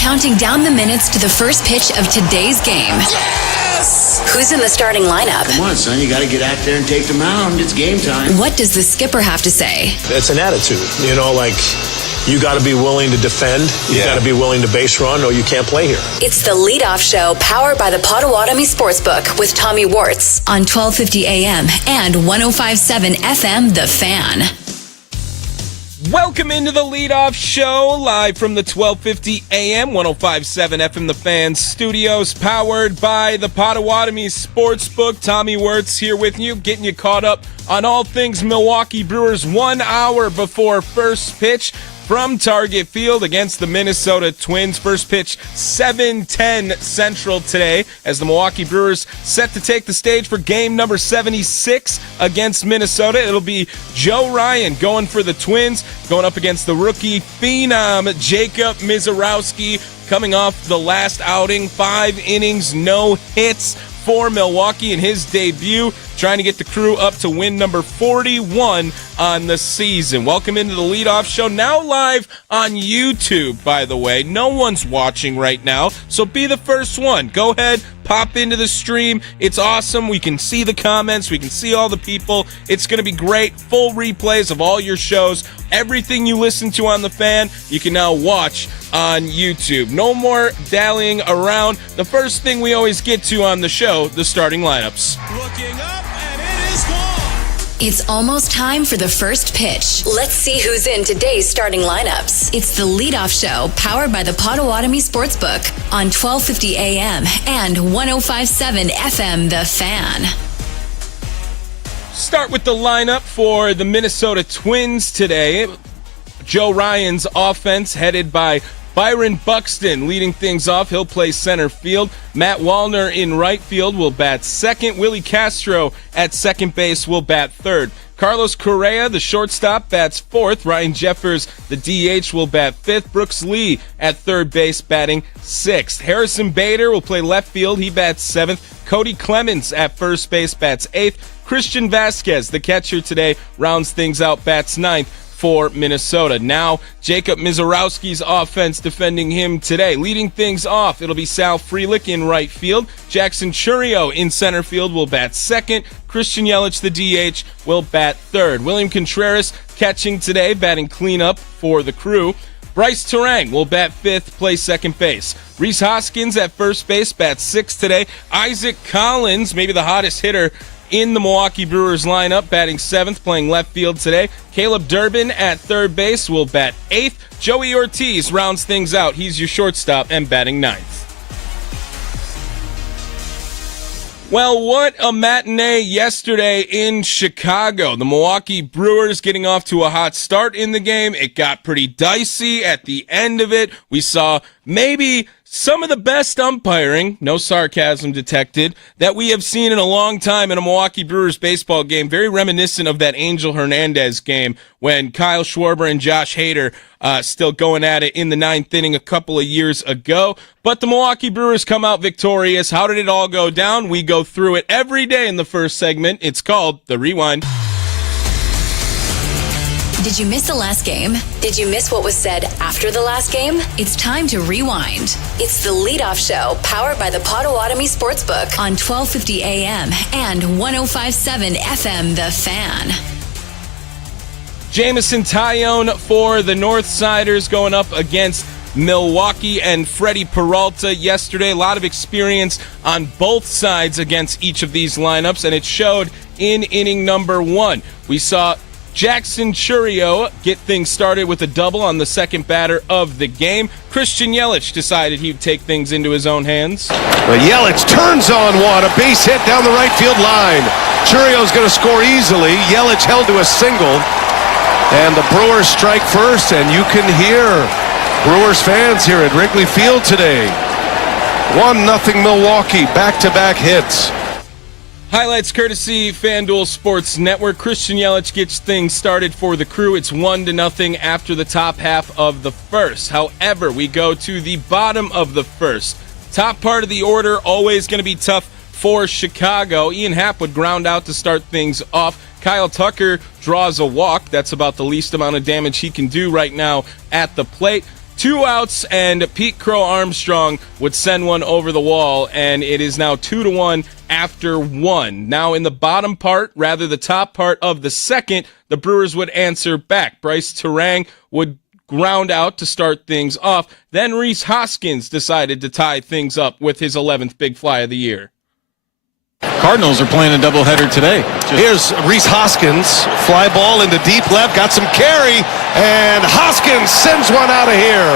counting down the minutes to the first pitch of today's game. Yes! Who's in the starting lineup? Come on, son, you got to get out there and take the mound. It's game time. What does the skipper have to say? It's an attitude, you got to be willing to defend. You got to be willing to base run, or you can't play here. It's the leadoff show powered by the Potawatomi Sportsbook with Tommy Wortz on 1250 AM and 105.7 FM, The Fan. Welcome into the leadoff show, live from the 1250 AM, 105.7 FM, The Fan studios, powered by the Potawatomi Sportsbook. Tommy Wortz here with you, getting you caught up on all things Milwaukee Brewers 1 hour before first pitch from Target Field against the Minnesota Twins. First pitch, 7:10 Central today, as the Milwaukee Brewers set to take the stage for game number 76 against Minnesota. It'll be Joe Ryan going for the Twins, going up against the rookie phenom Jacob Mizorowski, coming off the last outing, 5 innings, no hits for Milwaukee in his debut, trying to get the Crew up to win number 41 on the season. Welcome into the leadoff show, now live on YouTube, by the way. No one's watching right now, so be the first one. Go ahead, pop into the stream. It's awesome. We can see the comments. We can see all the people. It's going to be great. Full replays of all your shows. Everything you listen to on The Fan, you can now watch on YouTube. No more dallying around. The first thing we always get to on the show, the starting lineups. Looking up, and it is gone. It's almost time for the first pitch. Let's see who's in today's starting lineups. It's the leadoff show powered by the Potawatomi Sportsbook on 1250 AM and 105.7 FM, The Fan. Start with the lineup for the Minnesota Twins today. Joe Ryan's offense headed by Byron Buxton leading things off. He'll play center field. Matt Wallner in right field will bat second. Willie Castro at second base will bat third. Carlos Correa, the shortstop, bats fourth. Ryan Jeffers, the DH, will bat fifth. Brooks Lee at third base, batting sixth. Harrison Bader will play left field. He bats seventh. Cody Clemens at first base, bats eighth. Christian Vasquez, the catcher today, rounds things out, bats ninth for Minnesota. Now, Jacob Mizorowski's offense defending him today. Leading things off, it'll be Sal Frelick in right field. Jackson Chourio in center field will bat second. Christian Yelich, the DH, will bat third. William Contreras catching today, batting cleanup for the Crew. Bryce Terang will bat fifth, play second base. Rhys Hoskins at first base, bats sixth today. Isaac Collins, maybe the hottest hitter in the Milwaukee Brewers lineup, batting seventh, playing left field today. Caleb Durbin at third base will bat eighth. Joey Ortiz rounds things out. He's your shortstop and batting ninth. Well, what a matinee yesterday in Chicago. The Milwaukee Brewers getting off to a hot start in the game. It got pretty dicey at the end of it. We saw maybe some of the best umpiring, no sarcasm detected, that we have seen in a long time in a Milwaukee Brewers baseball game. Very reminiscent of that Angel Hernandez game when Kyle Schwarber and Josh Hader still going at it in the ninth inning a couple of years ago. But the Milwaukee Brewers come out victorious. How did it all go down? We go through it every day in the first segment. It's called The Rewind. Did you miss the last game? Did you miss what was said after the last game? It's time to rewind. It's the leadoff show powered by the Potawatomi Sportsbook on 1250 AM and 105.7 FM, The Fan. Jameson Taillon for the Northsiders going up against Milwaukee and Freddie Peralta yesterday. A lot of experience on both sides against each of these lineups, and it showed in inning number one. We saw Jackson Chourio get things started with a double on the second batter of the game. Christian Yelich decided he'd take things into his own hands. But Yelich turns on one, a base hit down the right field line. Chourio's going to score easily. Yelich held to a single, and the Brewers strike first, and you can hear Brewers fans here at Wrigley Field today. 1-0 Milwaukee, back-to-back hits. Highlights courtesy FanDuel Sports Network. Christian Yelich gets things started for the Crew. It's 1-0 after the top half of the first. However, we go to the bottom of the first. Top part of the order, always going to be tough for Chicago. Ian Happ would ground out to start things off. Kyle Tucker draws a walk. That's about the least amount of damage he can do right now at the plate. 2 outs, and Pete Crow Armstrong would send one over the wall, and it is now 2-1 after 1. Now in the bottom part, rather the top part of the second, the Brewers would answer back. Bryce Terang would ground out to start things off. Then Rhys Hoskins decided to tie things up with his 11th big fly of the year. Cardinals are playing a doubleheader today. Here's Rhys Hoskins, fly ball into deep left, got some carry, and Hoskins sends one out of here.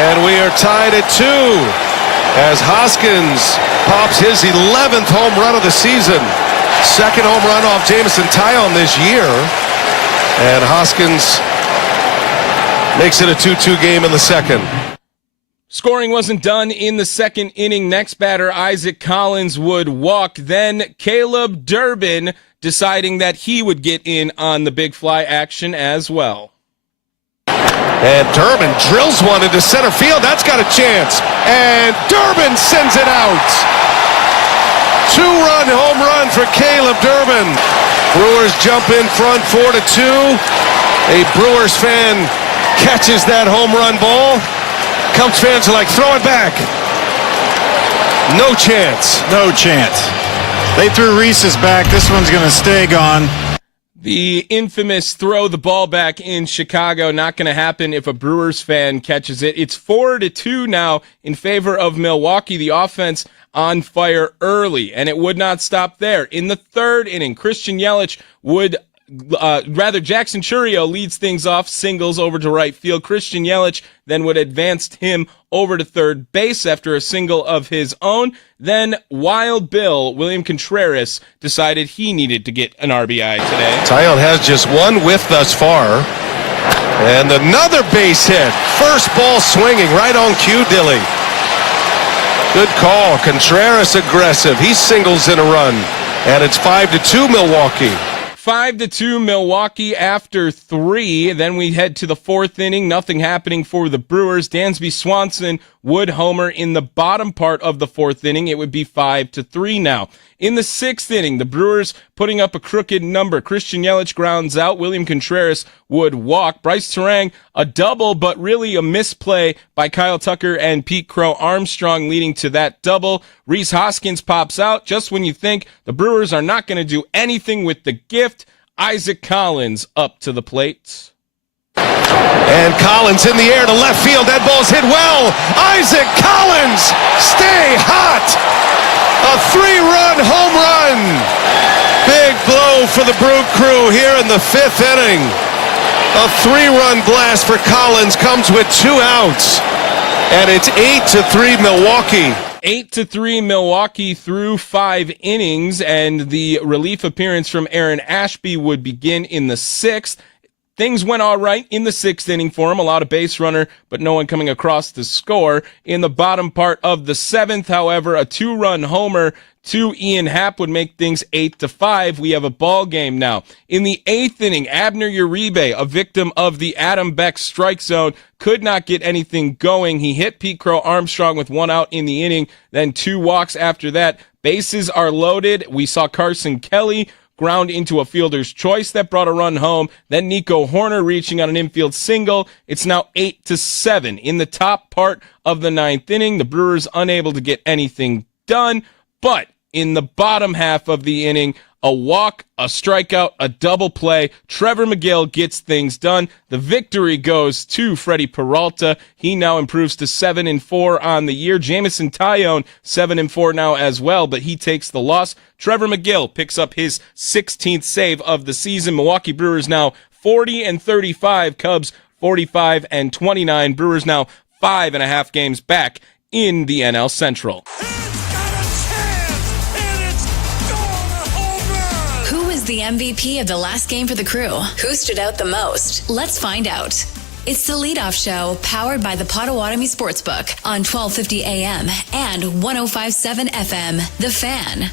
And we are tied at 2 as Hoskins pops his 11th home run of the season. Second home run off Jameson Taillon this year. And Hoskins makes it a 2-2 game in the second. Scoring wasn't done in the second inning. Next batter, Isaac Collins, would walk. Then Caleb Durbin deciding that he would get in on the big fly action as well. And Durbin drills one into center field. That's got a chance. And Durbin sends it out. 2-run home run for Caleb Durbin. Brewers jump in front 4-2. A Brewers fan catches that home run ball. Cubs fans are like, throw it back. No chance. No chance. They threw Rhys's back. This one's going to stay gone. The infamous throw the ball back in Chicago, not going to happen if a Brewers fan catches it. It's 4-2 now in favor of Milwaukee. The offense on fire early, and it would not stop there. In the third inning, Christian Yelich would Jackson Chourio leads things off, singles over to right field. Christian Yelich then would advance him over to third base after a single of his own. Then Wild Bill, William Contreras, decided he needed to get an RBI today. Taillon has just one whiff thus far. And another base hit. First ball swinging right on cue, Dilly. Good call. Contreras aggressive. He singles in a run. And it's 5-2 Milwaukee. 5-2 Milwaukee after 3. Then we head to the fourth inning. Nothing happening for the Brewers. Dansby Swanson would homer in the bottom part of the fourth inning. It would be 5-3 now. In the sixth inning, the Brewers putting up a crooked number. Christian Yelich grounds out. William Contreras would walk. Bryce Terang, a double, but really a misplay by Kyle Tucker and Pete Crow Armstrong leading to that double. Rhys Hoskins pops out just when you think the Brewers are not going to do anything with the gift. Isaac Collins up to the plate. And Collins in the air to left field. That ball's hit well. Isaac Collins, stay hot. A 3-run home run. Big blow for the Brew Crew here in the fifth inning. A 3-run blast for Collins comes with 2 outs. And it's 8-3 Milwaukee. 8-3 Milwaukee through 5 innings, and the relief appearance from Aaron Ashby would begin in the 6th. Things went all right in the 6th inning for him. A lot of base runner, but no one coming across to score. In the bottom part of the 7th, however, a 2-run homer to Ian Happ would make things 8-5. We have a ball game now. In the 8th inning, Abner Uribe, a victim of the Adam Beck strike zone, could not get anything going. He hit Pete Crow Armstrong with 1 out in the inning, then 2 walks after that. Bases are loaded. We saw Carson Kelly ground into a fielder's choice that brought a run home. Then Nico Horner reaching on an infield single. It's now 8-7. In the top part of the 9th inning, the Brewers unable to get anything done. But in the bottom half of the inning, a walk, a strikeout, a double play. Trevor McGill gets things done. The victory goes to Freddie Peralta. He now improves to 7-4 on the year. Jameson Taillon, 7-4 now as well, but he takes the loss. Trevor McGill picks up his 16th save of the season. Milwaukee Brewers now 40-35. Cubs 45-29. Brewers now 5.5 games back in the NL Central. The MVP of the last game for the Crew. Who stood out the most? Let's find out. It's the Leadoff Show, powered by the Potawatomi Sportsbook on 1250 AM and 105.7 FM. The Fan.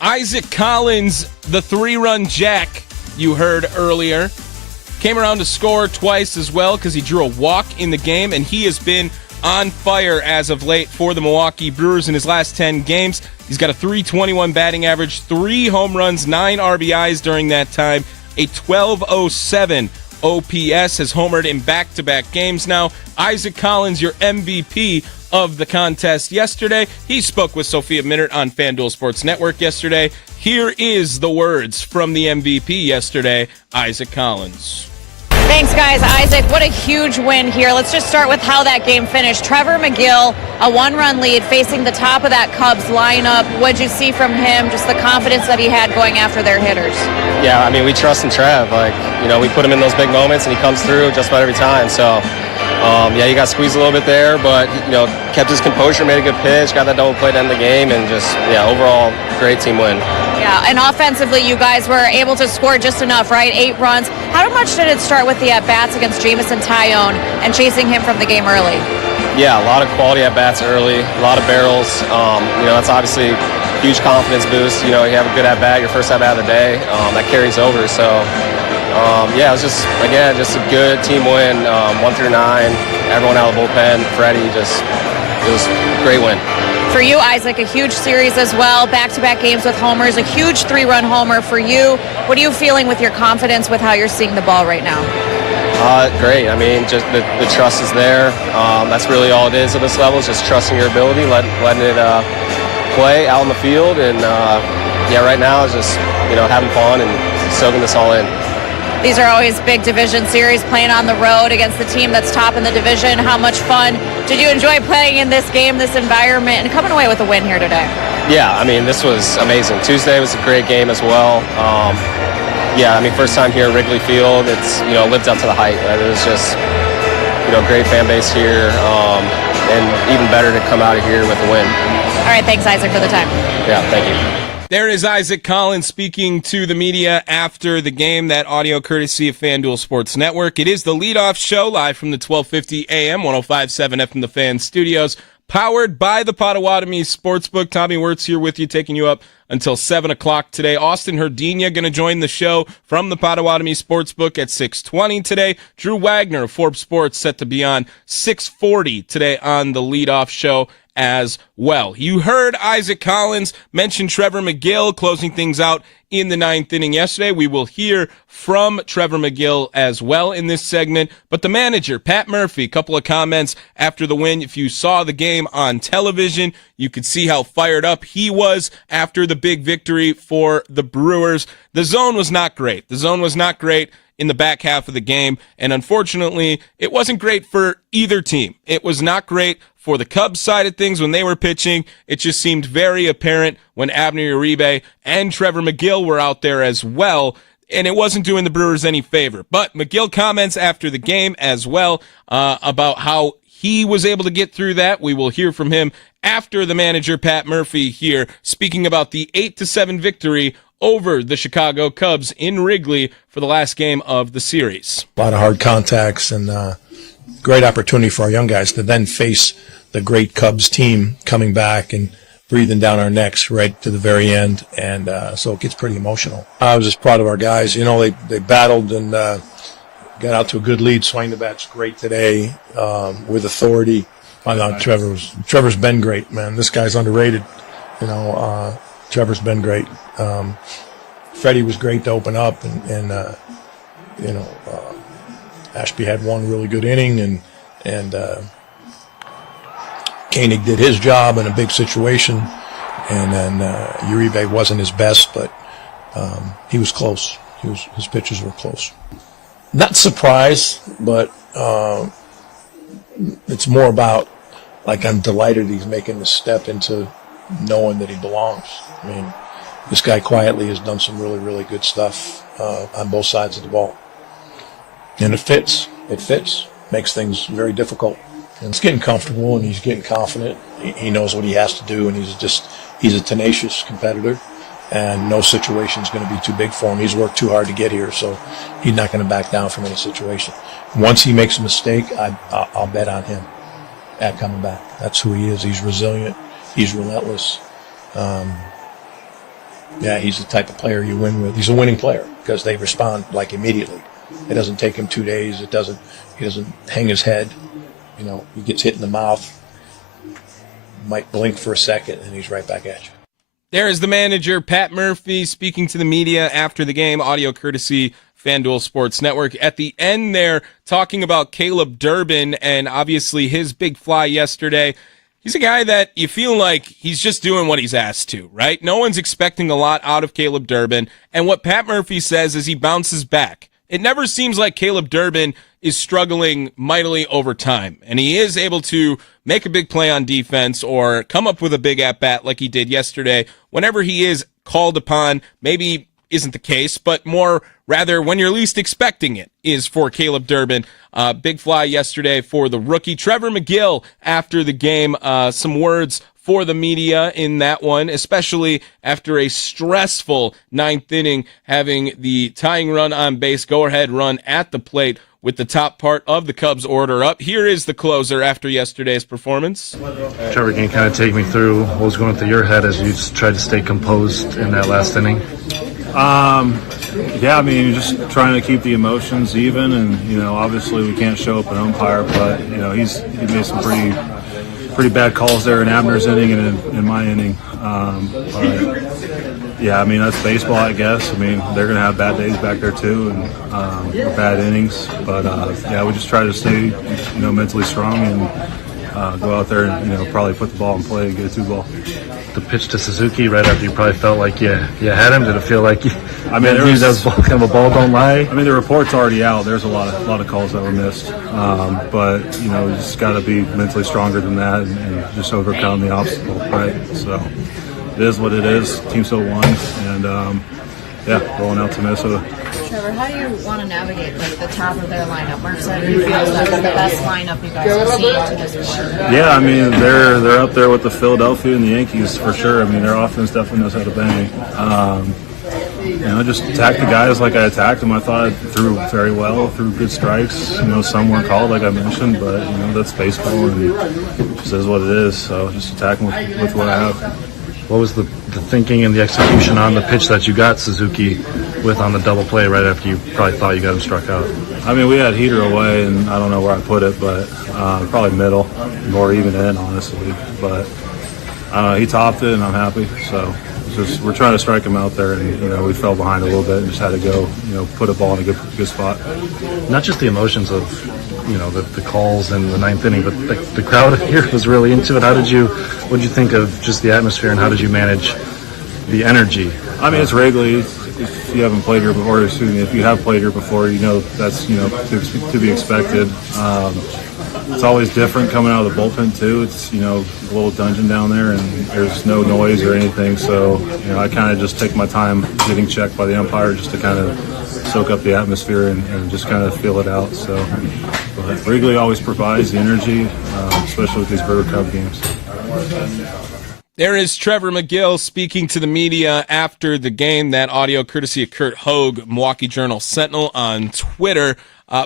Isaac Collins, the 3-run jack you heard earlier, came around to score twice as well because he drew a walk in the game, and he has been on fire as of late for the Milwaukee Brewers in his last 10 games. He's got a .321 batting average, 3 home runs, 9 RBIs during that time, a .1207 OPS, has homered in back-to-back games now. Isaac Collins, your MVP of the contest yesterday. He spoke with Sophia Minnaert on FanDuel Sports Network yesterday. Here is the words from the MVP yesterday, Isaac Collins. Thanks, guys. Isaac, what a huge win here. Let's just start with how that game finished. Trevor McGill, a one-run lead facing the top of that Cubs lineup. What'd you see from him? Just the confidence that he had going after their hitters. Yeah, I mean, we trust in Trev. We put him in those big moments, and he comes through just about every time. So, he got squeezed a little bit there, but, kept his composure, made a good pitch, got that double play to end the game, and just, overall, great team win. Yeah, and offensively, you guys were able to score just enough, right? 8 runs. How much did it start with the at-bats against Jamison Tyone and chasing him from the game early? Yeah, a lot of quality at-bats early, a lot of barrels. That's obviously a huge confidence boost. You have a good at-bat, your first at-bat of the day. That carries over. So, it was just a good team win, 1-9. Everyone out of the bullpen. Freddie, it was a great win. For you, Isaac, a huge series as well, back-to-back games with homers, a huge 3-run homer for you. What are you feeling with your confidence with how you're seeing the ball right now? Great. I mean, just the trust is there. That's really all it is at this level, is just trusting your ability, letting it play out in the field. And, right now it's just, having fun and soaking this all in. These are always big division series, playing on the road against the team that's top in the division. How much fun did you enjoy playing in this game, this environment, and coming away with a win here today? Yeah, I mean, this was amazing. Tuesday was a great game as well. First time here at Wrigley Field, it's, lived up to the hype. It was just, great fan base here, and even better to come out of here with a win. All right, thanks, Isaac, for the time. Yeah, thank you. There is Isaac Collins speaking to the media after the game. That audio courtesy of FanDuel Sports Network. It is the leadoff show live from the 1250 AM, 105.7 FM The Fan studios, powered by the Potawatomi Sportsbook. Tommy Wortz here with you, taking you up until 7 o'clock today. Austin Herdina going to join the show from the Potawatomi Sportsbook at 6:20 today. Drew Wagner of Forbes Sports set to be on 6:40 today on the leadoff show as well. You heard Isaac Collins mention Trevor McGill closing things out in the 9th inning yesterday. We will hear from Trevor McGill as well in this segment. But the manager, Pat Murphy, a couple of comments after the win. If you saw the game on television, you could see how fired up he was after the big victory for the Brewers. The zone was not great. The zone was not great in the back half of the game, and unfortunately, it wasn't great for either team. It was not great for the Cubs side of things when they were pitching. It just seemed very apparent when Abner Uribe and Trevor McGill were out there as well, and it wasn't doing the Brewers any favor. But McGill comments after the game as well about how he was able to get through that. We will hear from him after the manager, Pat Murphy, here, speaking about the 8-7 victory over the Chicago Cubs in Wrigley for the last game of the series. A lot of hard contacts and great opportunity for our young guys to then face the great Cubs team coming back and breathing down our necks right to the very end. And so it gets pretty emotional. I was just proud of our guys. They battled and got out to a good lead. Swing the bat's great today with authority. I thought Trevor's been great, man. This guy's underrated. Trevor's been great. Freddie was great to open up, and Ashby had one really good inning, and Koenig did his job in a big situation, and then Uribe wasn't his best, but he was close. His pitches were close. Not surprised, but it's more about, I'm delighted he's making the step into knowing that he belongs. I mean, this guy quietly has done some really, really good stuff on both sides of the ball. And it fits. It fits. Makes things very difficult. And it's getting comfortable, and he's getting confident. He knows what he has to do, and he's a tenacious competitor, and no situation is going to be too big for him. He's worked too hard to get here, so he's not going to back down from any situation. Once he makes a mistake, I'll bet on him at coming back. That's who he is. He's resilient. He's relentless. He's the type of player you win with. He's a winning player because they respond immediately. It doesn't take him 2 days. He doesn't hang his head. He gets hit in the mouth, might blink for a second, and he's right back at you. There is the manager, Pat Murphy, speaking to the media after the game. Audio courtesy FanDuel Sports Network. At the end there, talking about Caleb Durbin and obviously his big fly yesterday. He's a guy that you feel like he's just doing what he's asked to, right? No one's expecting a lot out of Caleb Durbin. And what Pat Murphy says is he bounces back. It never seems like Caleb Durbin is struggling mightily over time. And he is able to make a big play on defense or come up with a big at-bat like he did yesterday whenever he is called upon. Maybe isn't the case, but more rather when you're least expecting it is for Caleb Durbin. Big fly yesterday for the rookie. Trevor McGill after the game, some words for the media in that one, especially after a stressful ninth inning, having the tying run on base, go-ahead run at the plate with the top part of the Cubs order up. Here is the closer after yesterday's performance. Trevor, can you kind of take me through what was going through your head as you just tried to stay composed in that last inning? Yeah, I mean, just trying to keep the emotions even, and obviously we can't show up an umpire, but he made some pretty bad calls there in Abner's inning and in my inning. But yeah, I mean that's baseball, I guess. I mean they're gonna have bad days back there too, and or bad innings. But yeah, we just try to stay mentally strong and go out there and probably put the ball in play and get a 2-ball. The pitch to Suzuki right after you probably felt like you had him. Did it feel like I mean, there was kind of a ball don't lie? I mean, the report's already out. There's a lot of calls that were missed, but you just got to be mentally stronger than that and just overcome the obstacle, right? So it is what it is. Team still won, and yeah, rolling out to Minnesota. Trevor, how do you want to navigate the top of their lineup? Mark said he feels that's the best lineup you guys have seen to this point. Yeah, I mean they're up there with the Philadelphia and the Yankees for sure. I mean their offense definitely knows how to bang. Just attack the guys like I attacked them. I thought I threw very well, threw good strikes. Some weren't called like I mentioned, but that's baseball and it just is what it is. So just attack them with what I have. What was the thinking and the execution on the pitch that you got Suzuki with on the double play right after you probably thought you got him struck out? I mean, we had heater away, and I don't know where I put it, but probably middle, or even in, honestly. But he topped it, and I'm happy. So we're trying to strike him out there, and we fell behind a little bit and just had to go, put a ball in a good spot. Not just the emotions of the calls in the ninth inning, but the crowd here was really into it. What did you think of just the atmosphere, and how did you manage the energy? I mean, it's Wrigley. If you haven't played here before, if you have played here before, that's to be expected. It's always different coming out of the bullpen too. It's a little dungeon down there, and there's no noise or anything. So I kind of just take my time getting checked by the umpire just to kind of soak up the atmosphere and just kind of feel it out. So but Wrigley always provides the energy, especially with these Brewer Cup games. There is Trevor McGill speaking to the media after the game. That audio courtesy of Kurt Hogue, Milwaukee Journal-Sentinel on Twitter.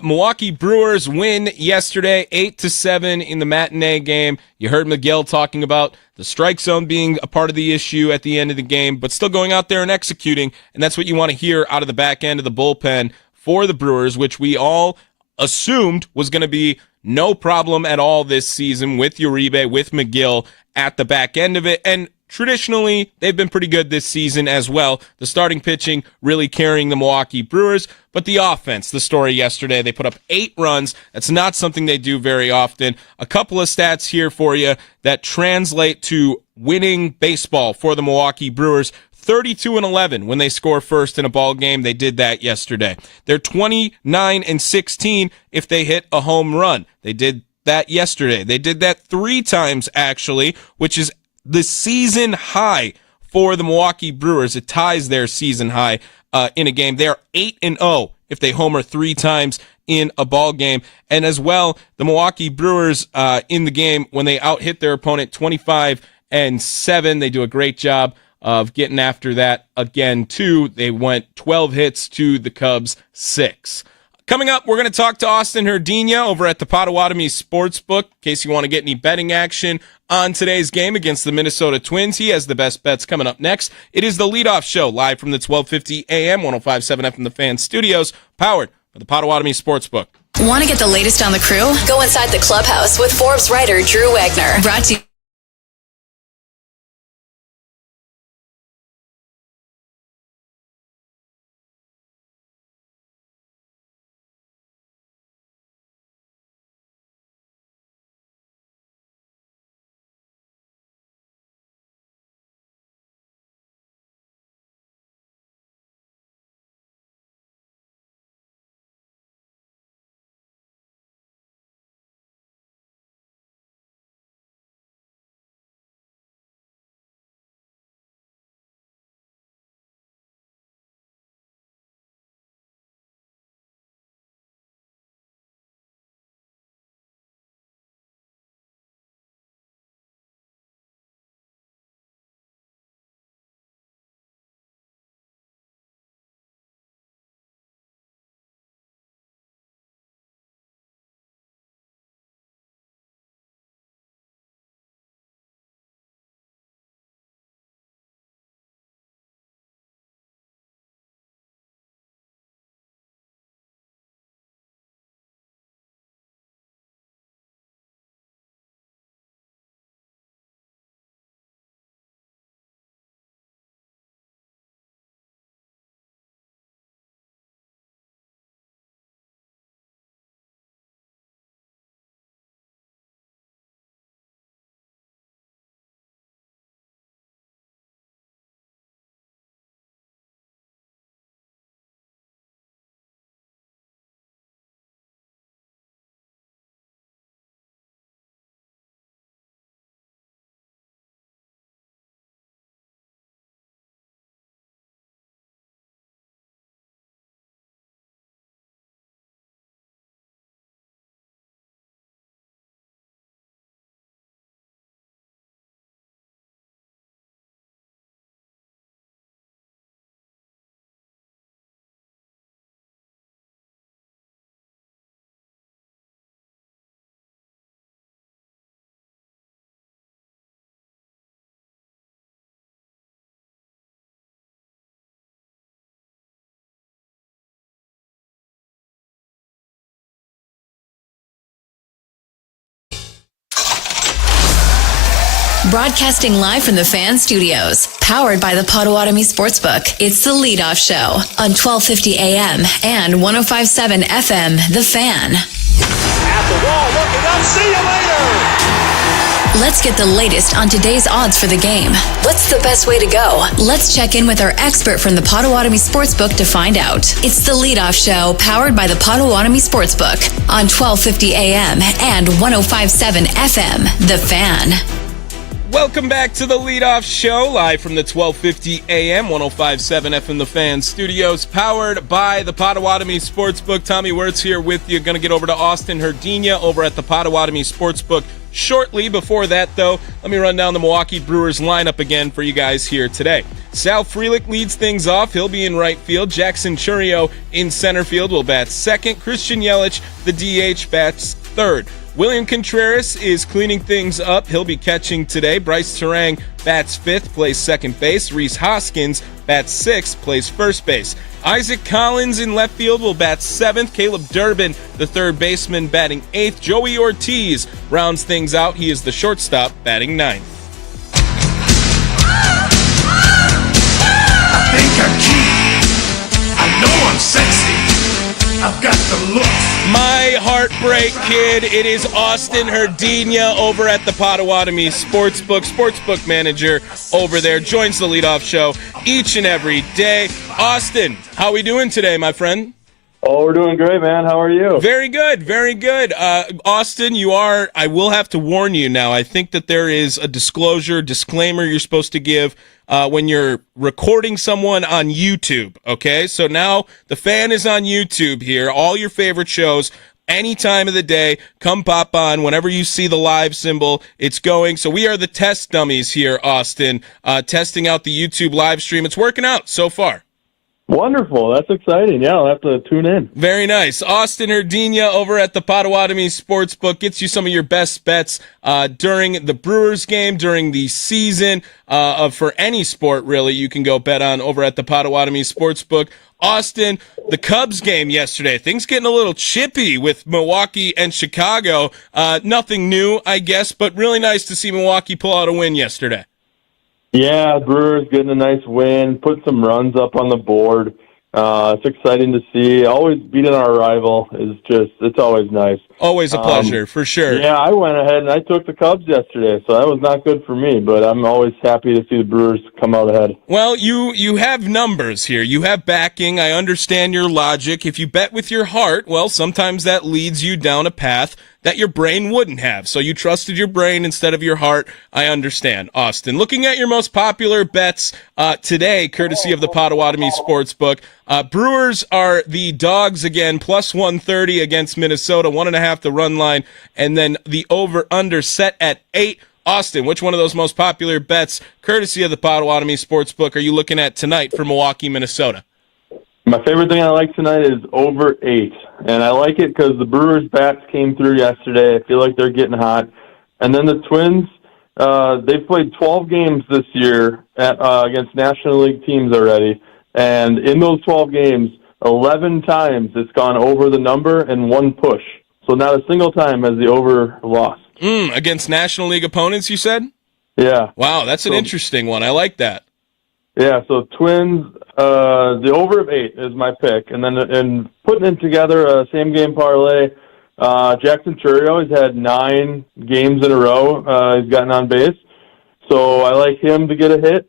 Milwaukee Brewers win yesterday, 8-7 in the matinee game. You heard McGill talking about the strike zone being a part of the issue at the end of the game, but still going out there and executing, and that's what you want to hear out of the back end of the bullpen for the Brewers, which we all assumed was going to be no problem at all this season with Uribe, with McGill at the back end of it. And traditionally, they've been pretty good this season as well. The starting pitching really carrying the Milwaukee Brewers, but the offense, the story yesterday, they put up 8 runs. That's not something they do very often. A couple of stats here for you that translate to winning baseball for the Milwaukee Brewers. 32-11 when they score first in a ball game. They did that yesterday. They're 29-16 if they hit a home run. They did that yesterday. They did that 3 times, actually, which is the season high for the Milwaukee Brewers. It ties their season high in a game. They are 8-0 if they homer 3 times in a ball game. And as well, the Milwaukee Brewers in the game, when they out-hit their opponent 25-7, they do a great job of getting after that again, too. They went 12 hits to the Cubs' 6. Coming up, we're going to talk to Austin Herdina over at the Potawatomi Sportsbook. In case you want to get any betting action on today's game against the Minnesota Twins, he has the best bets coming up next. It is the Leadoff Show, live from the 1250 AM, 105.7 FM The Fan Studios, powered by the Potawatomi Sportsbook. Want to get the latest on the crew? Go inside the clubhouse with Forbes writer Drew Wagner. Brought to you Broadcasting live from the Fan Studios, powered by the Potawatomi Sportsbook. It's the Leadoff Show on 1250 AM and 105.7 FM, The Fan. At the wall, looking up, see you later! Let's get the latest on today's odds for the game. What's the best way to go? Let's check in with our expert from the Potawatomi Sportsbook to find out. It's the Leadoff Show, powered by the Potawatomi Sportsbook on 1250 AM and 105.7 FM, The Fan. Welcome back to the Leadoff Show, live from the 1250 AM, 105.7 FM The Fan Studios, powered by the Potawatomi Sportsbook. Tommy Wortz here with you. Going to get over to Austin Herdina over at the Potawatomi Sportsbook shortly. Before that, though, let me run down the Milwaukee Brewers lineup again for you guys here today. Sal Frelick leads things off. He'll be in right field. Jackson Chourio in center field will bat second. Christian Yelich, the DH, bats third. William Contreras is cleaning things up. He'll be catching today. Bryce Terang bats fifth, plays second base. Rhys Hoskins bats sixth, plays first base. Isaac Collins in left field will bat seventh. Caleb Durbin, the third baseman, batting eighth. Joey Ortiz rounds things out. He is the shortstop, batting ninth. I think I'm cute. I know I'm sexy. I've got the looks. My heartbreak kid, it is Austin Herdina over at the Potawatomi Sportsbook manager over there, joins the Leadoff Show each and every day. Austin, how we doing today, my friend? Oh, we're doing great, man. How are you? Very good, very good. Austin, I will have to warn you now, I think that there is a disclaimer you're supposed to give when you're recording someone on YouTube, okay? So now the Fan is on YouTube here, all your favorite shows, any time of the day, come pop on. Whenever you see the live symbol, it's going. So we are the test dummies here, Austin, testing out the YouTube live stream. It's working out so far. Wonderful. That's exciting. Yeah, I'll have to tune in. Very nice. Austin Herdina over at the Potawatomi Sportsbook gets you some of your best bets during the Brewers game, during the season, for any sport, really, you can go bet on over at the Potawatomi Sportsbook. Austin, the Cubs game yesterday, things getting a little chippy with Milwaukee and Chicago. Nothing new, I guess, but really nice to see Milwaukee pull out a win yesterday. Yeah, Brewers getting a nice win, put some runs up on the board. It's exciting to see. Always beating our rival it's always nice. Always a pleasure, for sure. Yeah, I went ahead and I took the Cubs yesterday, so that was not good for me, but I'm always happy to see the Brewers come out ahead. Well, you have numbers here. You have backing. I understand your logic. If you bet with your heart, well, sometimes that leads you down a path that your brain wouldn't have. So you trusted your brain instead of your heart. I understand. Austin, looking at your most popular bets today, courtesy of the Potawatomi Sportsbook, Brewers are the dogs again, plus 130 against Minnesota, 1.5 the run line, and then the over-under set at 8. Austin, which one of those most popular bets, courtesy of the Potawatomi Sportsbook, are you looking at tonight for Milwaukee, Minnesota? My favorite thing I like tonight is over 8, and I like it because the Brewers' bats came through yesterday. I feel like they're getting hot. And then the Twins, they've played 12 games this year against National League teams already, and in those 12 games, 11 times it's gone over the number and one push. So not a single time has the over lost. Against National League opponents, you said? Yeah. Wow, that's an interesting one. I like that. Yeah, so Twins, the over of 8 is my pick. And then in putting it together a same-game parlay, Jackson Chourio has had 9 games in a row. He's gotten on base. So I like him to get a hit.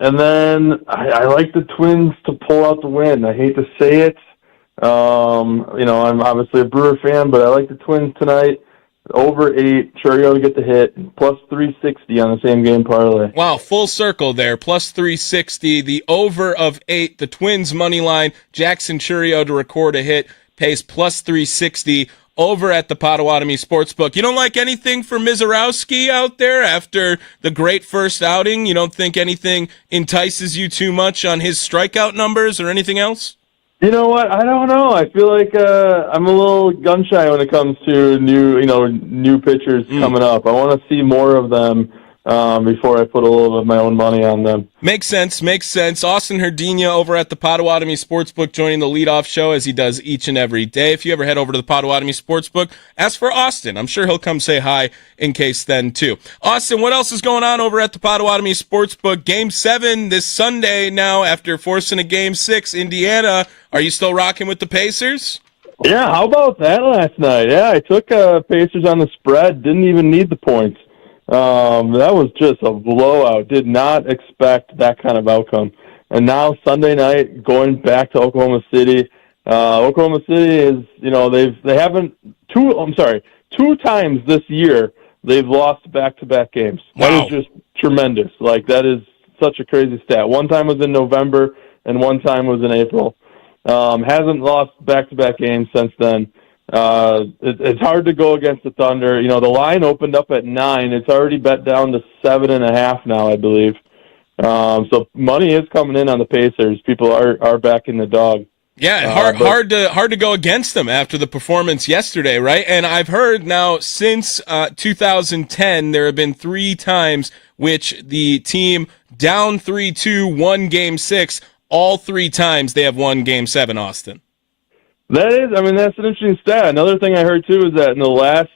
And then I like the Twins to pull out the win. I hate to say it. I'm obviously a Brewer fan, but I like the Twins tonight. Over 8, Chourio to get the hit, plus 360 on the same game parlay. Wow, full circle there, plus 360. The over of 8, the Twins money line, Jackson Chourio to record a hit, pays plus 360 over at the Potawatomi Sportsbook. You don't like anything for Mizorowski out there after the great first outing? You don't think anything entices you too much on his strikeout numbers or anything else? You know what? I don't know. I feel like I'm a little gun-shy when it comes to new pitchers coming up. I want to see more of them. before I put a little bit of my own money on them. Makes sense. Austin Herdina over at the Potawatomi Sportsbook joining the leadoff show as he does each and every day. If you ever head over to the Potawatomi Sportsbook, ask for Austin. I'm sure he'll come say hi in case then, too. Austin, what else is going on over at the Potawatomi Sportsbook? Game 7 this Sunday now after forcing a Game 6. Indiana, are you still rocking with the Pacers? Yeah, how about that last night? Yeah, I took Pacers on the spread. Didn't even need the points. That was just a blowout. Did not expect that kind of outcome. And now Sunday night, going back to Oklahoma City. Oklahoma City is, two times this year they've lost back-to-back games. Wow. That is just tremendous. Like, that is such a crazy stat. One time was in November and one time was in April. Hasn't lost back-to-back games since then. It's hard to go against the Thunder. The line opened up at 9. It's already bet down to 7.5 now, I believe. So money is coming in on the Pacers. People are backing the dog. Yeah, hard to go against them after the performance yesterday, right? And I've heard now since 2010 there have been 3 times which the team down 3-2 won Game 6. All 3 times they have won Game 7, Austin. That's an interesting stat. Another thing I heard too is that in the last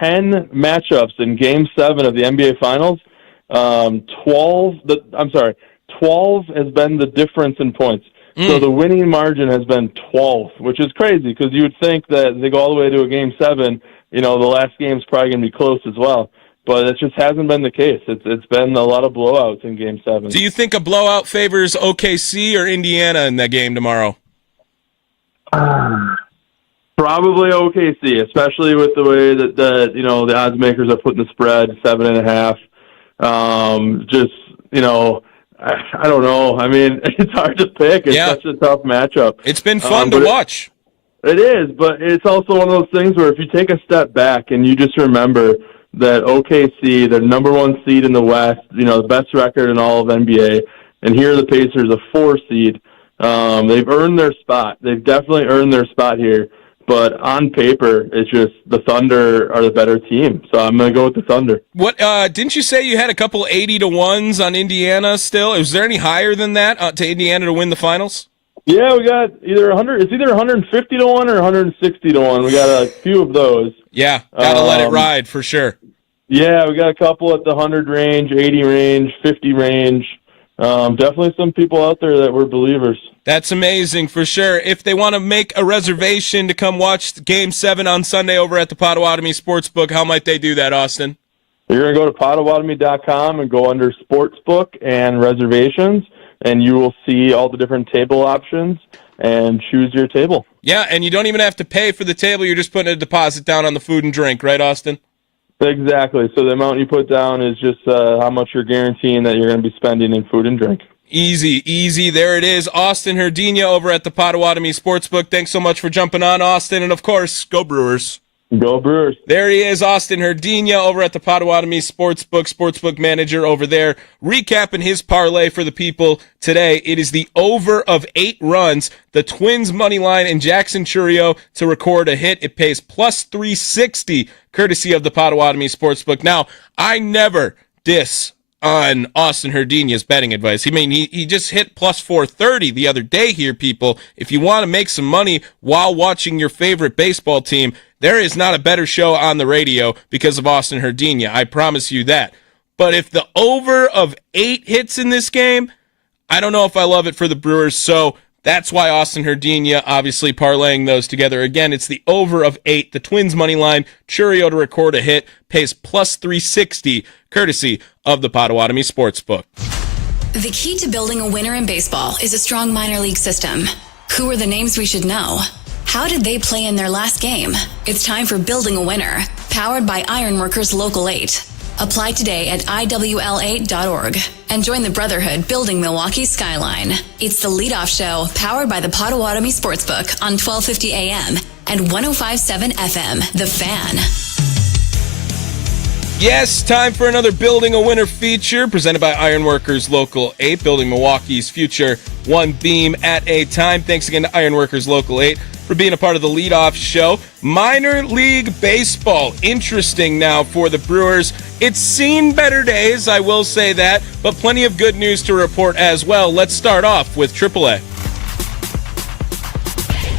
10 matchups in Game 7 of the NBA Finals, 12 has been the difference in points. So the winning margin has been 12, which is crazy because you would think that they go all the way to a Game 7. The last game's probably going to be close as well. But it just hasn't been the case. It's been a lot of blowouts in Game 7. Do you think a blowout favors OKC or Indiana in that game tomorrow? Probably OKC, especially with the way that the odds makers are putting the spread 7.5. I don't know. It's hard to pick. It's such a tough matchup. It's been fun to watch. It is, but it's also one of those things where if you take a step back and you just remember that OKC, the number 1 seed in the West, the best record in all of NBA, and here are the Pacers, a 4 seed. They've earned their spot. They've definitely earned their spot here. But on paper, it's just the Thunder are the better team. So I'm going to go with the Thunder. What didn't you say you had a couple 80-1s on Indiana still? Is there any higher than that to Indiana to win the finals? Yeah, we got either 100. It's either 150-1 or 160-1. We got a few of those. Yeah, gotta let it ride for sure. Yeah, we got a couple at the 100 range, 80 range, 50 range. Definitely some people out there that were believers. That's amazing for sure. If they want to make a reservation to come watch Game 7 on Sunday over at the Potawatomi Sportsbook, how might they do that, Austin? You're going to go to Potawatomi.com and go under Sportsbook and Reservations, and you will see all the different table options and choose your table. Yeah, and you don't even have to pay for the table. You're just putting a deposit down on the food and drink, right, Austin? Exactly. So the amount you put down is just how much you're guaranteeing that you're going to be spending in food and drink. Easy. There it is. Austin Herdina over at the Potawatomi Sportsbook. Thanks so much for jumping on, Austin. And, of course, go Brewers. Go Brewers. There he is, Austin Herdina over at the Potawatomi Sportsbook manager over there, recapping his parlay for the people today. It is the over of 8 runs, the Twins money line, and Jackson Chourio to record a hit. It pays plus 360, courtesy of the Potawatomi Sportsbook. Now, I never diss on Austin Herdina's betting advice. He just hit plus 430 the other day here, people. If you want to make some money while watching your favorite baseball team, there is not a better show on the radio because of Austin Herdina. I promise you that. But if the over of 8 hits in this game, I don't know if I love it for the Brewers. So that's why Austin Herdina obviously parlaying those together. Again, it's the over of 8, the Twins money line, Chourio to record a hit, pays plus 360, courtesy of the Potawatomi Sportsbook. The key to building a winner in baseball is a strong minor league system. Who are the names we should know? How did they play in their last game? It's time for Building a Winner, powered by Ironworkers Local 8. Apply today at IWL8.org and join the Brotherhood building Milwaukee's skyline. It's the leadoff show powered by the Potawatomi Sportsbook on 1250 AM and 105.7 FM, The Fan. Yes, time for another Building a Winner feature presented by Ironworkers Local 8, building Milwaukee's future one beam at a time. Thanks again to Ironworkers Local 8 for for being a part of the leadoff show. Minor League Baseball, interesting now for the Brewers. It's seen better days, I will say that, but plenty of good news to report as well. Let's start off with AAA.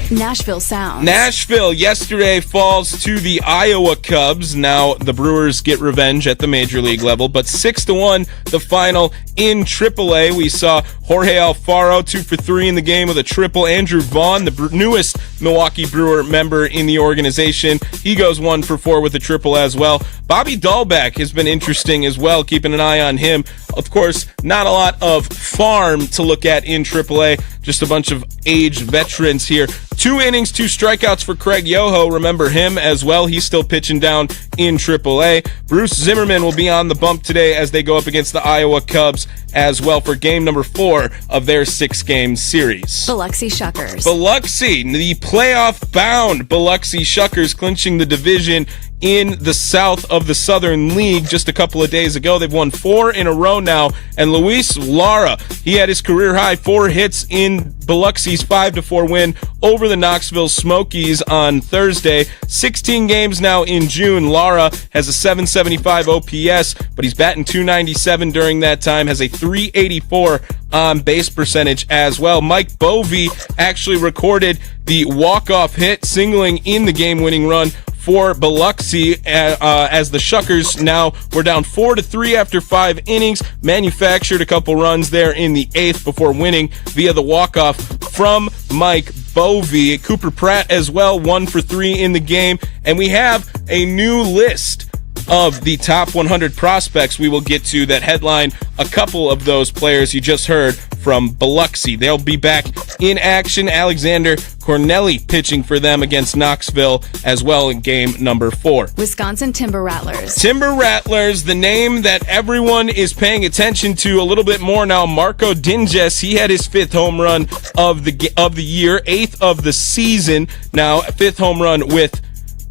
Nashville Sounds. Nashville yesterday falls to the Iowa Cubs. Now the Brewers get revenge at the major league level, but 6-1 the final in AAA. We saw Jorge Alfaro 2 for 3 in the game with a triple. Andrew Vaughn, the newest Milwaukee Brewer member in the organization, he goes 1 for 4 with a triple as well. Bobby Dahlbeck has been interesting as well, keeping an eye on him. Of course, not a lot of farm to look at in AAA, just a bunch of aged veterans here. 2 innings, 2 strikeouts for Craig Yoho. Remember him as well. He's still pitching down in AAA. Bruce Zimmerman will be on the bump today as they go up against the Iowa Cubs as well for game number 4 of their 6-game series. Biloxi Shuckers. Biloxi, the playoff-bound Biloxi Shuckers clinching the division in the South of the Southern League just a couple of days ago. They've won 4 in a row now, and Luis Lara, he had his career-high 4 hits in Biloxi's 5-4 win over the Knoxville Smokies on Thursday. 16 games now in June. Lara has a 775 OPS, but he's batting .297 during that time, has a .384 on base percentage as well. Mike Bovey actually recorded the walk-off hit, singling in the game-winning run for Biloxi as the Shuckers now were down 4-3 after 5 innings, manufactured a couple runs there in the 8th before winning via the walk-off from Mike Bovey. Cooper Pratt as well, 1 for 3 in the game, and we have a new list of the top 100 prospects we will get to that headline a couple of those players you just heard from Biloxi. They'll be back in action. Alexander Cornelli pitching for them against Knoxville as well in game number 4. Wisconsin Timber Rattlers. Timber Rattlers, the name that everyone is paying attention to a little bit more now. Marco Dinges, he had his 5th home run of the year, 8th of the season. Now, 5th home run with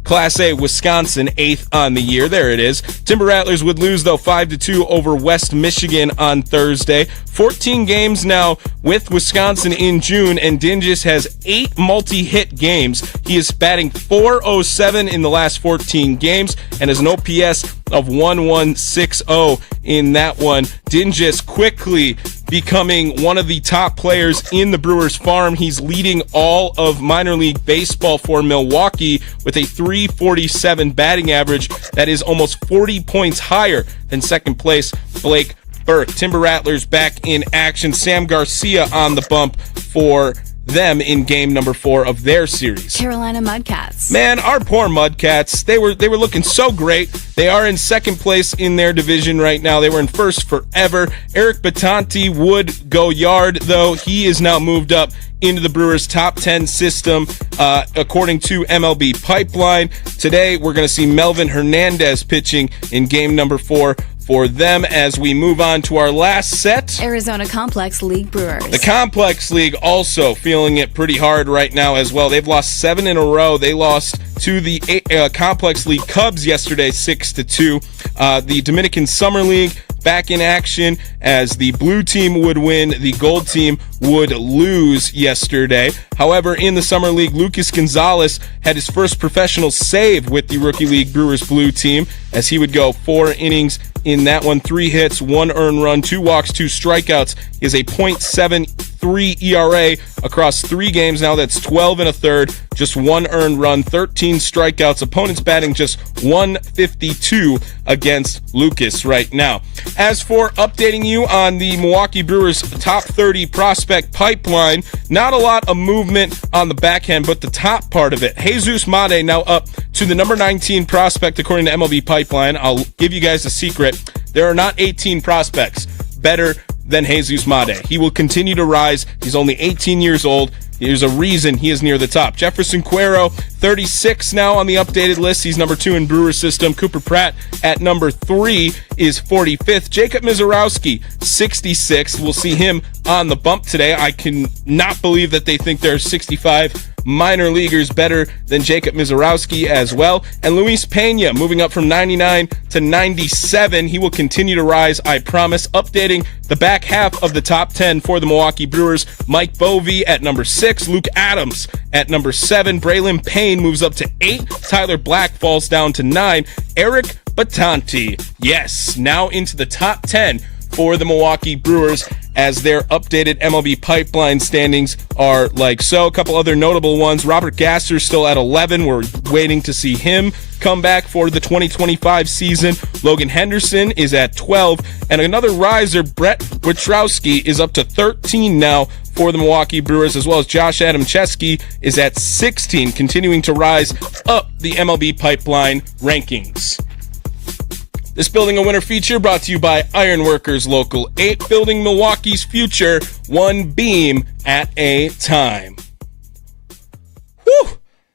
Class A Wisconsin, 8th on the year. There it is. Timber Rattlers would lose, though, 5-2 over West Michigan on Thursday. 14 games now with Wisconsin in June, and Dinges has 8 multi-hit games. He is batting .407 in the last 14 games and has an OPS of 1.160 in that one. Dinges quickly becoming one of the top players in the Brewers farm. He's leading all of minor league baseball for Milwaukee with a .347 batting average. That is almost 40 points higher than second place Blake Burke. Timber Rattlers back in action. Sam Garcia on the bump for them in game number 4 of their series. Carolina Mudcats. Man, our poor Mudcats, they were looking so great. They are in second place in their division right now. They were in first forever. Eric Batanti would go yard, though. He is now moved up into the Brewers' top 10 system, according to MLB Pipeline. Today, we're going to see Melvin Hernandez pitching in game number 4 for them as we move on to our last set. Arizona Complex League Brewers. The Complex League also feeling it pretty hard right now as well. They've lost 7 in a row. They lost to the Complex League Cubs yesterday, 6-2. The Dominican Summer League back in action as the blue team would win, the gold team would lose yesterday. However, in the Summer League, Lucas Gonzalez had his first professional save with the Rookie League Brewers blue team as he would go 4 innings in that one, 3 hits, 1 earned run, 2 walks, 2 strikeouts. He has a .73 ERA across 3 games now. That's 12 1/3, just 1 earned run, 13 strikeouts. Opponents batting just .152 against Lucas right now. As for updating you on the Milwaukee Brewers top 30 prospect pipeline, not a lot of movement on the back end, but the top part of it. Jesus Made now up to the number 19 prospect according to MLB Pipeline. I'll give you guys a secret. There are not 18 prospects better than Jesus Made. He will continue to rise. He's only 18 years old. There's a reason he is near the top. Jefferson Cuero, 36 now on the updated list. He's number 2 in Brewer system. Cooper Pratt at number 3 is 45th. Jacob Mizorowski, 66. We'll see him on the bump today. I can not believe that they think there are 65 minor leaguers better than Jacob Mizorowski as well. And Luis Pena moving up from 99 to 97. He will continue to rise, I promise. Updating the back half of the top 10 for the Milwaukee Brewers. Mike Bovee at number 6. Luke Adams at number 7. Braylon Payne moves up to 8. Tyler Black falls down to 9. Eric Batanti, yes, now into the top 10 for the Milwaukee Brewers as their updated MLB pipeline standings are like so. A couple other notable ones. Robert Gasser still at 11. We're waiting to see him come back for the 2025 season. Logan Henderson is at 12. And another riser, Brett Witrowski, is up to 13 now for the Milwaukee Brewers, as well as Josh Adamczewski is at 16, continuing to rise up the MLB pipeline rankings. This Building a Winner feature brought to you by Ironworkers Local 8, building Milwaukee's future one beam at a time. Whew,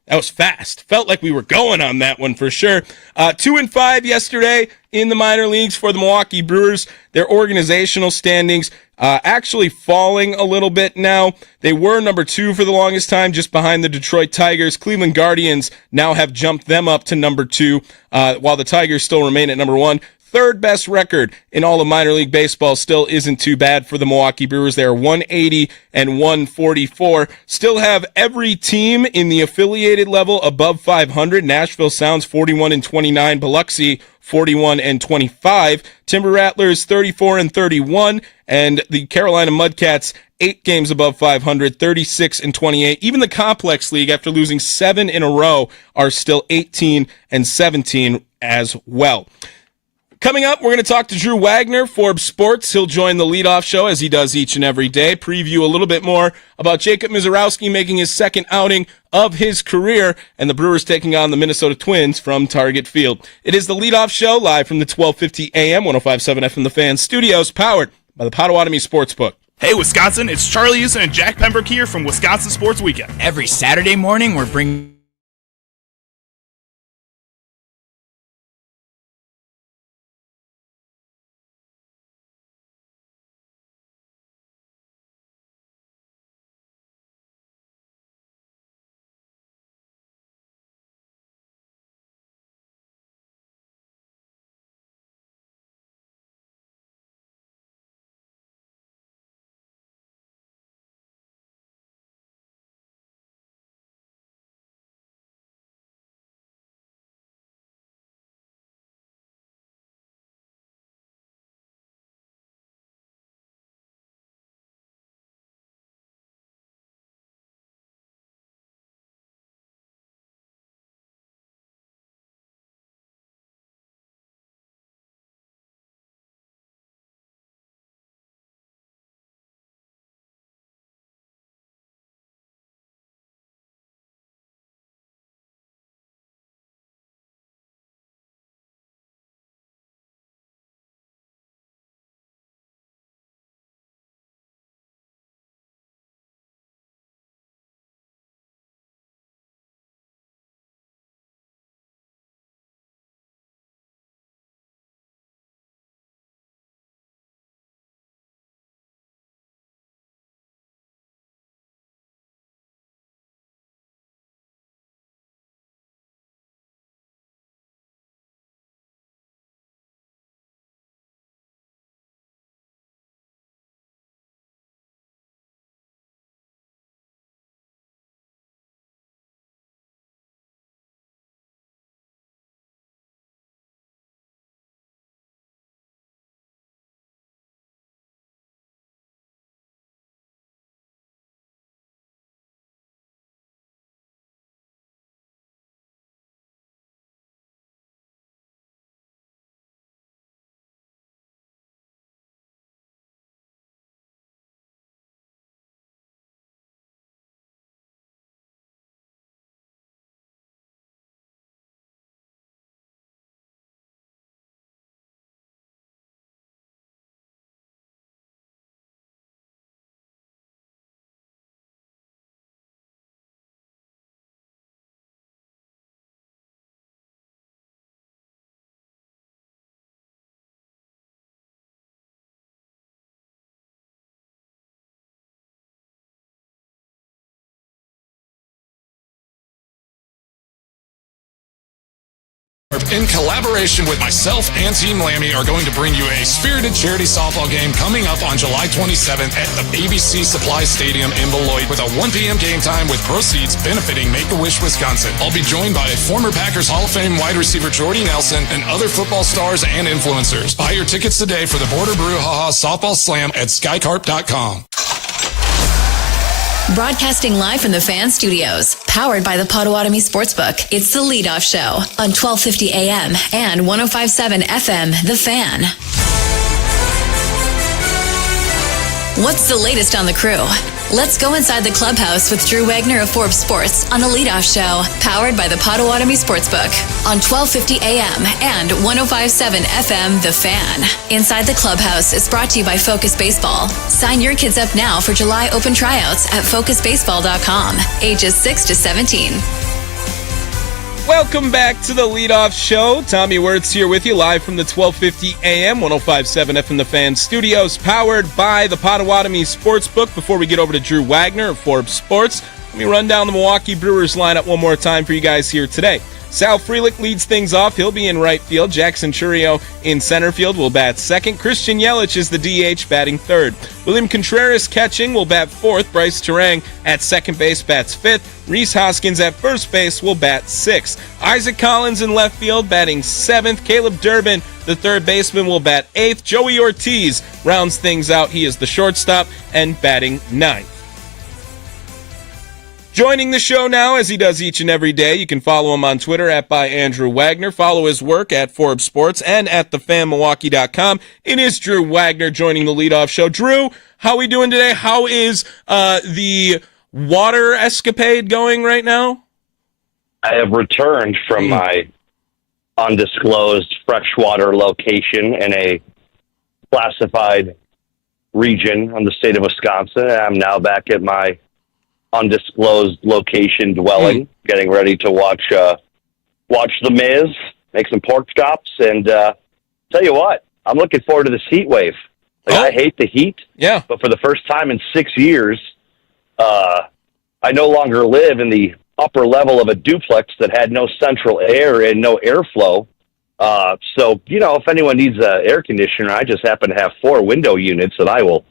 that was fast. Felt like we were going on that one for sure. 2-5 yesterday in the minor leagues for the Milwaukee Brewers. Their organizational standings actually falling a little bit now. They were number 2 for the longest time, just behind the Detroit Tigers. Cleveland Guardians now have jumped them up to number 2, while the Tigers still remain at number 1. Third best record in all of minor league baseball still isn't too bad for the Milwaukee Brewers. They are 180 and 144. Still have every team in the affiliated level above 500. Nashville Sounds 41 and 29. Biloxi 41 and 25. Timber Rattlers 34 and 31. And the Carolina Mudcats 8 games above 500, 36 and 28. Even the Complex League, after losing 7 in a row, are still 18 and 17 as well. Coming up, we're going to talk to Drew Wagner, Forbes Sports. He'll join the leadoff show, as he does each and every day, preview a little bit more about Jacob Mizorowski making his second outing of his career, and the Brewers taking on the Minnesota Twins from Target Field. It is the leadoff show, live from the 1250 AM, 105.7 FM The Fan studios, powered by the Potawatomi Sportsbook. Hey, Wisconsin, it's Charlie Houston and Jack Pembroke here from Wisconsin Sports Weekend. Every Saturday morning, we're bringing In collaboration with myself and Team Lammy are going to bring you a spirited charity softball game coming up on July 27th at the ABC Supply Stadium in Beloit with a 1 p.m. game time with proceeds benefiting Make-A-Wish Wisconsin. I'll be joined by former Packers Hall of Fame wide receiver Jordy Nelson and other football stars and influencers. Buy your tickets today for the Border Brew Ha Ha Softball Slam at skycarp.com. Broadcasting live from the Fan Studios, powered by the Potawatomi Sportsbook. It's the Leadoff Show on 1250 AM and 105.7 FM, The Fan. What's the latest on the crew? Let's go inside the clubhouse with Drew Wagner of Forbes Sports on the Leadoff Show, powered by the Potawatomi Sportsbook on 1250 AM and 105.7 FM, The Fan. Inside the clubhouse is brought to you by Focus Baseball. Sign your kids up now for July open tryouts at focusbaseball.com, ages 6 to 17. Welcome back to the Leadoff Show. Tommy Wortz here with you live from the 1250 AM, 105.7 FM The Fan Studios, powered by the Potawatomi Sportsbook. Before we get over to Drew Wagner of Forbes Sports, let me run down the Milwaukee Brewers lineup one more time for you guys here today. Sal Frelick leads things off. He'll be in right field. Jackson Churio in center field will bat second. Christian Yelich is the DH, batting third. William Contreras catching will bat fourth. Bryce Terang at second base bats fifth. Rhys Hoskins at first base will bat sixth. Isaac Collins in left field batting seventh. Caleb Durbin, the third baseman, will bat eighth. Joey Ortiz rounds things out. He is the shortstop and batting ninth. Joining the show now, as he does each and every day, you can follow him on Twitter at @Andrew_Wagner. Follow his work at Forbes Sports and at thefanmilwaukee.com. It is Drew Wagner joining the Leadoff Show. Drew, how are we doing today? How is the water escapade going right now? I have returned from my undisclosed freshwater location in a classified region on the state of Wisconsin. I'm now back at my undisclosed location dwelling, getting ready to watch the Miz, make some pork chops, and tell you what, I'm looking forward to this heat wave. I hate the heat, but for the first time in 6 years, I no longer live in the upper level of a duplex that had no central air and no airflow. So, if anyone needs an air conditioner, I just happen to have 4 window units that I will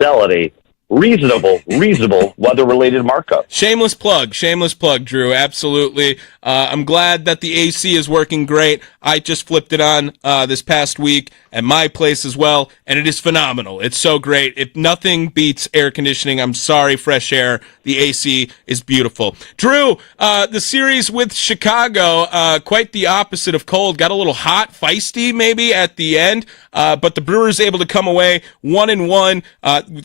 sell at a reasonable weather-related markup. Shameless plug, Drew. Absolutely. I'm glad that the AC is working great. I just flipped it on this past week at my place as well, and it is phenomenal. It's so great. If nothing beats air conditioning, I'm sorry, fresh air. The AC is beautiful. Drew, the series with Chicago, quite the opposite of cold. Got a little hot, feisty maybe at the end, but the Brewers able to come away 1-1.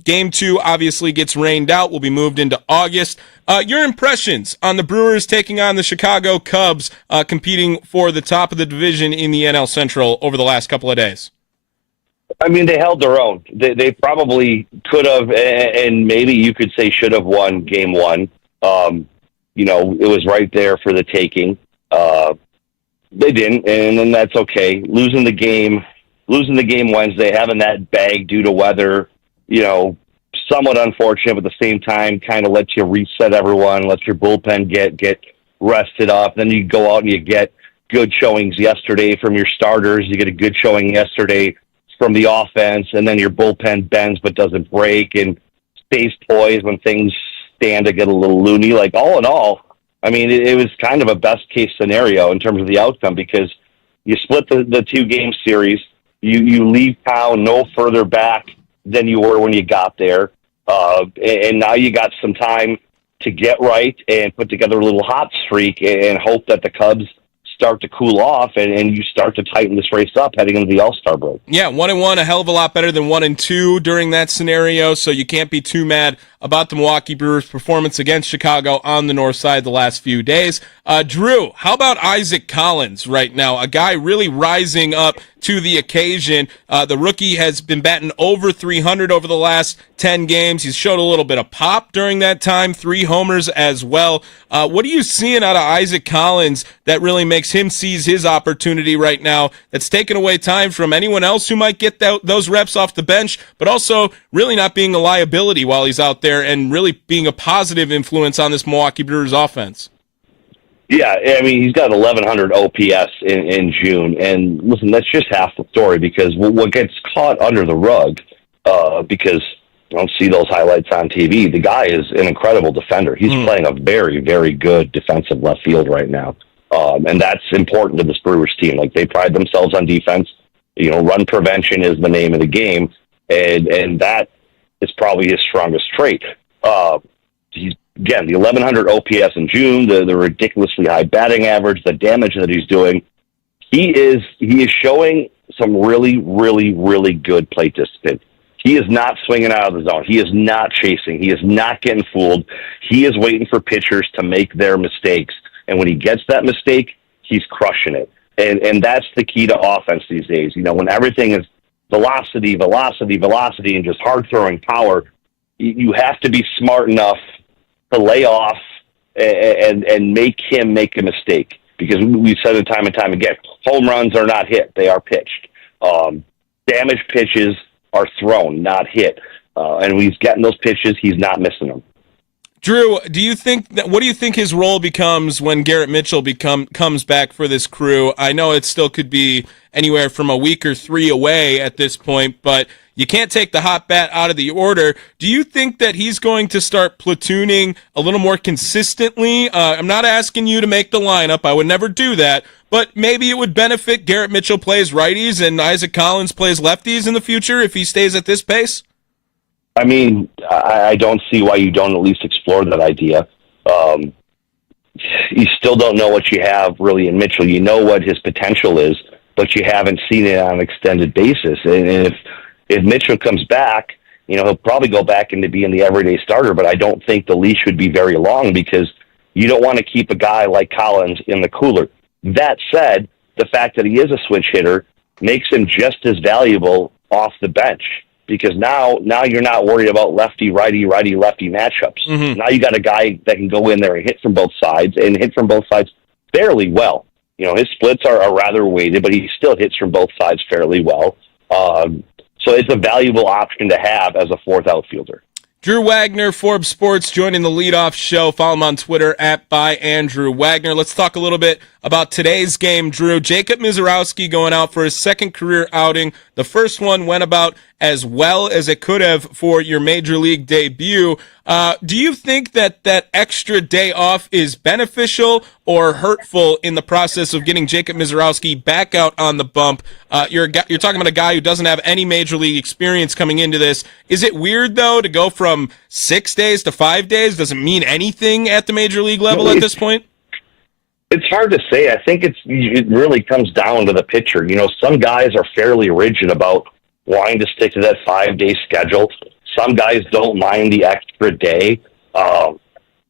Game 2 obviously gets rained out. Will be moved into August. Your impressions on the Brewers taking on the Chicago Cubs, competing for the top of the division in the NL Central over the last couple of days? I mean, they held their own. They probably could have, and maybe you could say should have won Game 1. It was right there for the taking. They didn't, and then that's okay. Losing the game Wednesday, having that bag due to weather, somewhat unfortunate, but at the same time, kind of lets you reset everyone, lets your bullpen get rested up. Then you go out and you get good showings yesterday from your starters. You get a good showing yesterday from the offense, and then your bullpen bends but doesn't break and stays poised when things stand to get a little loony. Like, all in all, I mean, it was kind of a best-case scenario in terms of the outcome, because you split the two-game series. You leave town no further back than you were when you got there. And now you got some time to get right and put together a little hot streak and hope that the Cubs start to cool off and you start to tighten this race up heading into the All-Star break. Yeah, 1-1, a hell of a lot better than 1-2 during that scenario, so you can't be too mad about the Milwaukee Brewers' performance against Chicago on the north side the last few days. Drew, how about Isaac Collins right now? A guy really rising up to the occasion. The rookie has been batting over 300 over the last 10 games. He's showed a little bit of pop during that time, 3 homers as well. What are you seeing out of Isaac Collins that really makes him seize his opportunity right now, that's taken away time from anyone else who might get those reps off the bench, but also really not being a liability while he's out there and really being a positive influence on this Milwaukee Brewers offense? Yeah, I mean, he's got 1,100 OPS in June. And listen, that's just half the story because what gets caught under the rug, because you don't see those highlights on TV, the guy is an incredible defender. He's playing a very, very good defensive left field right now. And that's important to this Brewers team. Like, they pride themselves on defense. You know, run prevention is the name of the game. And that is probably his strongest trait. Again, the 1,100 OPS in June, the ridiculously high batting average, the damage that he's doing. He is showing some really, really, really good plate discipline. He is not swinging out of the zone. He is not chasing. He is not getting fooled. He is waiting for pitchers to make their mistakes. And when he gets that mistake, he's crushing it. And that's the key to offense these days. You know, when everything is velocity, velocity, velocity, and just hard-throwing power, you have to be smart enough to lay off and make him make a mistake, because we've said it time and time again, home runs are not hit, they are pitched. Damaged pitches are thrown, not hit. And when he's getting those pitches, he's not missing them. Drew, what do you think his role becomes when Garrett Mitchell comes back for this Crew? I know it still could be anywhere from a week or 3 away at this point, but you can't take the hot bat out of the order. Do you think that he's going to start platooning a little more consistently? I'm not asking you to make the lineup. I would never do that. But maybe it would benefit Garrett Mitchell plays righties and Isaac Collins plays lefties in the future if he stays at this pace? I mean, I don't see why you don't at least explore that idea. You still don't know what you have really in Mitchell. You know what his potential is, but you haven't seen it on an extended basis. And if Mitchell comes back, you know, he'll probably go back into being the everyday starter, but I don't think the leash would be very long because you don't want to keep a guy like Collins in the cooler. That said, the fact that he is a switch hitter makes him just as valuable off the bench, because now you're not worried about lefty, righty, righty, lefty matchups. Mm-hmm. Now you got a guy that can go in there and hit from both sides, and hit from both sides fairly well. You know, his splits are rather weighted, but he still hits from both sides fairly well. So it's a valuable option to have as a fourth outfielder. Drew Wagner, Forbes Sports, joining the leadoff show. Follow him on Twitter @byAndrewWagner. Let's talk a little bit about today's game, Drew. Jacob Misiorowski going out for his second career outing. The first one went about as well as it could have for your major league debut. Do you think that extra day off is beneficial or hurtful in the process of getting Jacob Misiorowski back out on the bump? You're talking about a guy who doesn't have any major league experience coming into this. Is it weird, though, to go from 6 days to 5 days? Does it mean anything at the major league level at this point? It's hard to say. I think it really comes down to the pitcher. You know, some guys are fairly rigid about wanting to stick to that 5-day schedule. Some guys don't mind the extra day.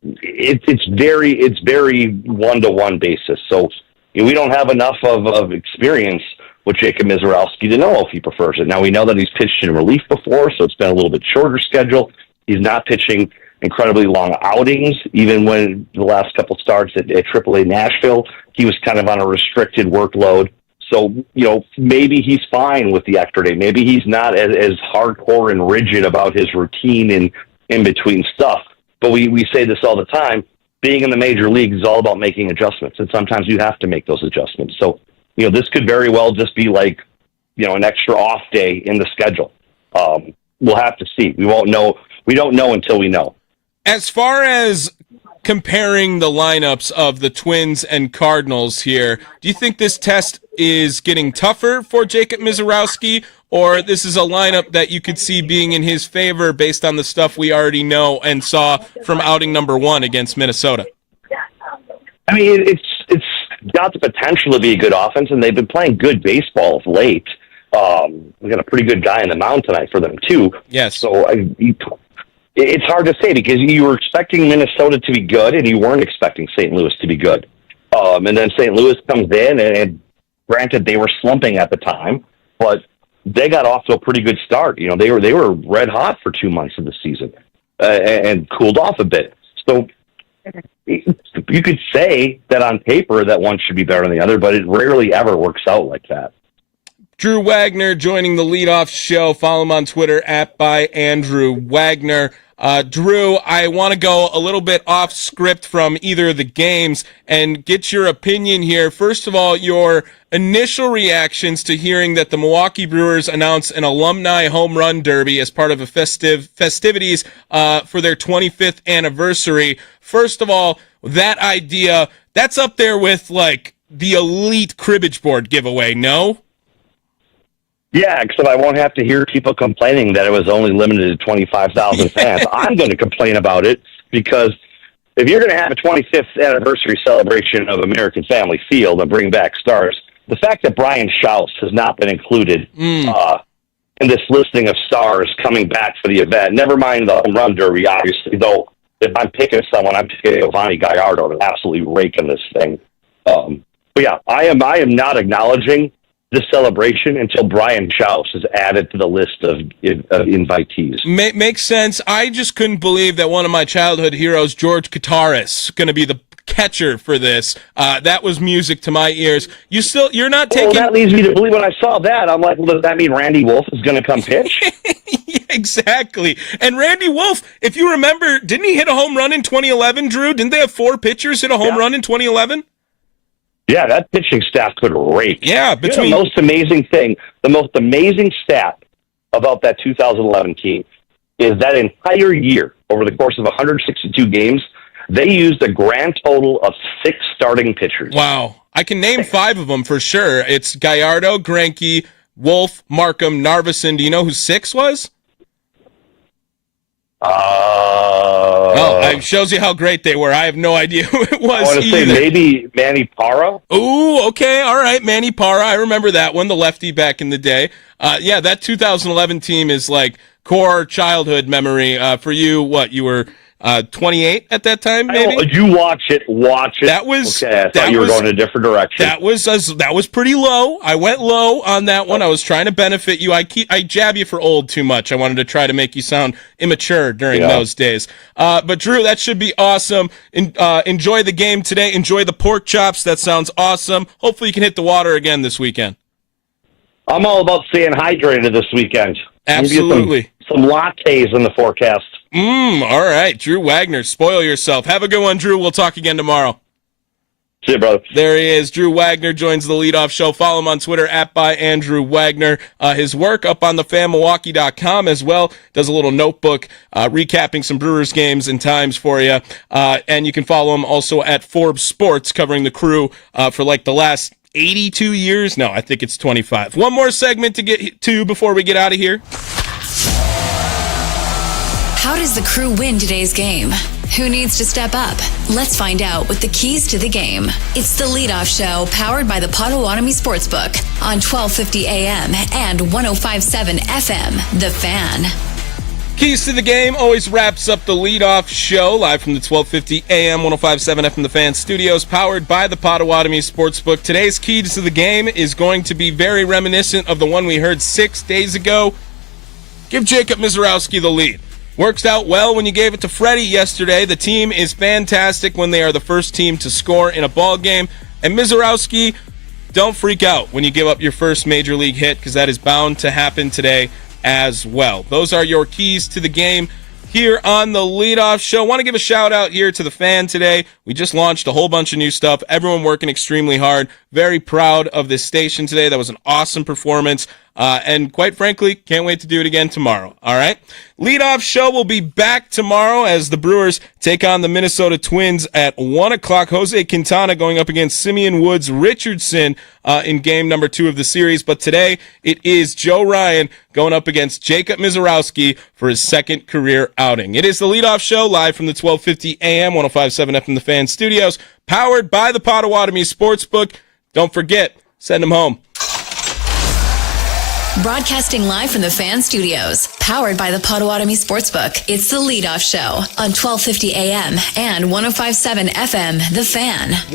It's very one-to-one basis. So you know, we don't have enough of experience with Jacob Misiorowski to know if he prefers it. Now, we know that he's pitched in relief before, so it's been a little bit shorter schedule. He's not pitching incredibly long outings. Even when the last couple starts at AAA Nashville, he was kind of on a restricted workload. So, you know, maybe he's fine with the extra day. Maybe he's not as hardcore and rigid about his routine and in-between stuff. But we say this all the time. Being in the major leagues is all about making adjustments, and sometimes you have to make those adjustments. So, you know, this could very well just be like, you know, an extra off day in the schedule. We'll have to see. We won't know. We don't know until we know. As far as comparing the lineups of the Twins and Cardinals here, do you think this test is getting tougher for Jacob Misiorowski, or this is a lineup that you could see being in his favor based on the stuff we already know and saw from outing number 1 against Minnesota? I mean, it's got the potential to be a good offense, and they've been playing good baseball of late. We got a pretty good guy in the mound tonight for them, too. Yes. So it's hard to say because you were expecting Minnesota to be good, and you weren't expecting St. Louis to be good. And then St. Louis comes in, and granted, they were slumping at the time, but they got off to a pretty good start. You know, they were red hot for 2 months of the season and cooled off a bit. So you could say that on paper that one should be better than the other, but it rarely ever works out like that. Drew Wagner joining the leadoff show. Follow him on Twitter at @byAndrewWagner. Drew, I want to go a little bit off script from either of the games and get your opinion here. First of all, your initial reactions to hearing that the Milwaukee Brewers announced an alumni home run derby as part of a festivities for their 25th anniversary. First of all, that idea, that's up there with like the elite cribbage board giveaway, no? Yeah, except I won't have to hear people complaining that it was only limited to 25,000 fans. I'm going to complain about it because if you're going to have a 25th anniversary celebration of American Family Field and bring back stars, the fact that Brian Schaus has not been included in this listing of stars coming back for the event, never mind the home run derby, obviously, though if I'm picking someone, I'm picking Giovanni Gallardo to absolutely rake in this thing. But yeah, I am not acknowledging this celebration until Brian Schaus is added to the list of invitees. Makes sense. I just couldn't believe that one of my childhood heroes, George Kataris, going to be the catcher for this. That was music to my ears. You're not taking. Well, that leads me to believe when I saw that, I'm like, well, does that mean Randy Wolf is going to come pitch? Yeah, exactly. And Randy Wolf, if you remember, didn't he hit a home run in 2011, Drew? Didn't they have 4 pitchers hit a home run in 2011? Yeah, that pitching staff could rake. Yeah, the most amazing stat about that 2011 team is that entire year, over the course of 162 games, they used a grand total of 6 starting pitchers. Wow. I can name 5 of them for sure. It's Gallardo, Greinke, Wolf, Markham, Narveson. Do you know who 6 was? Well, it shows you how great they were. I have no idea who it was. I want to say maybe Manny Parra. Ooh, okay, all right, Manny Parra. I remember that one, the lefty back in the day. Yeah, that 2011 team is like core childhood memory for you. What, you were 28 at that time, maybe? You watch it. That was okay. I thought you were going in a different direction. That was pretty low. I went low on that one. I was trying to benefit you. I jab you for old too much. I wanted to try to make you sound immature during those days. But Drew, that should be awesome. Enjoy the game today. Enjoy the pork chops. That sounds awesome. Hopefully you can hit the water again this weekend. I'm all about staying hydrated this weekend. Absolutely. Some lattes in the forecast. All right, Drew Wagner. Spoil yourself. Have a good one, Drew. We'll talk again tomorrow. See you, brother. There he is. Drew Wagner joins the leadoff show. Follow him on Twitter at @byAndrewWagner. His work up on thefanmilwaukee.com as well. Does a little notebook recapping some Brewers games and times for you. And you can follow him also at Forbes Sports, covering the Crew for like the last 82 years. No, I think it's 25. One more segment to get to before we get out of here. How does the Crew win today's game? Who needs to step up? Let's find out with the keys to the game. It's the leadoff show powered by the Potawatomi Sportsbook on 1250 AM and 105.7 FM, The Fan. Keys to the Game always wraps up the leadoff show live from the 1250 AM 105.7 FM The Fan studios, powered by the Potawatomi Sportsbook. Today's Keys to the Game is going to be very reminiscent of the one we heard 6 days ago. Give Jacob Mizorowski the lead. Works out well when you gave it to Freddie yesterday. The team is fantastic when they are the first team to score in a ball game. And Mizorowski, don't freak out when you give up your first major league hit, because that is bound to happen today as well. Those are your keys to the game here on the leadoff show. I want to give a shout out here to the Fan today. We just launched a whole bunch of new stuff. Everyone working extremely hard. Very proud of this station today. That was an awesome performance. And quite frankly, can't wait to do it again tomorrow. All right. Leadoff show will be back tomorrow as the Brewers take on the Minnesota Twins at 1 o'clock. Jose Quintana going up against Simeon Woods Richardson in game number 2 of the series. But today it is Joe Ryan going up against Jacob Mizorowski for his second career outing. It is the leadoff show live from the 1250 AM 105.7 FM The Fan studios, powered by the Potawatomi Sportsbook. Don't forget, send them home. Broadcasting live from the Fan Studios, powered by the Potawatomi Sportsbook. It's the leadoff show on 1250 AM and 105.7 FM, The Fan.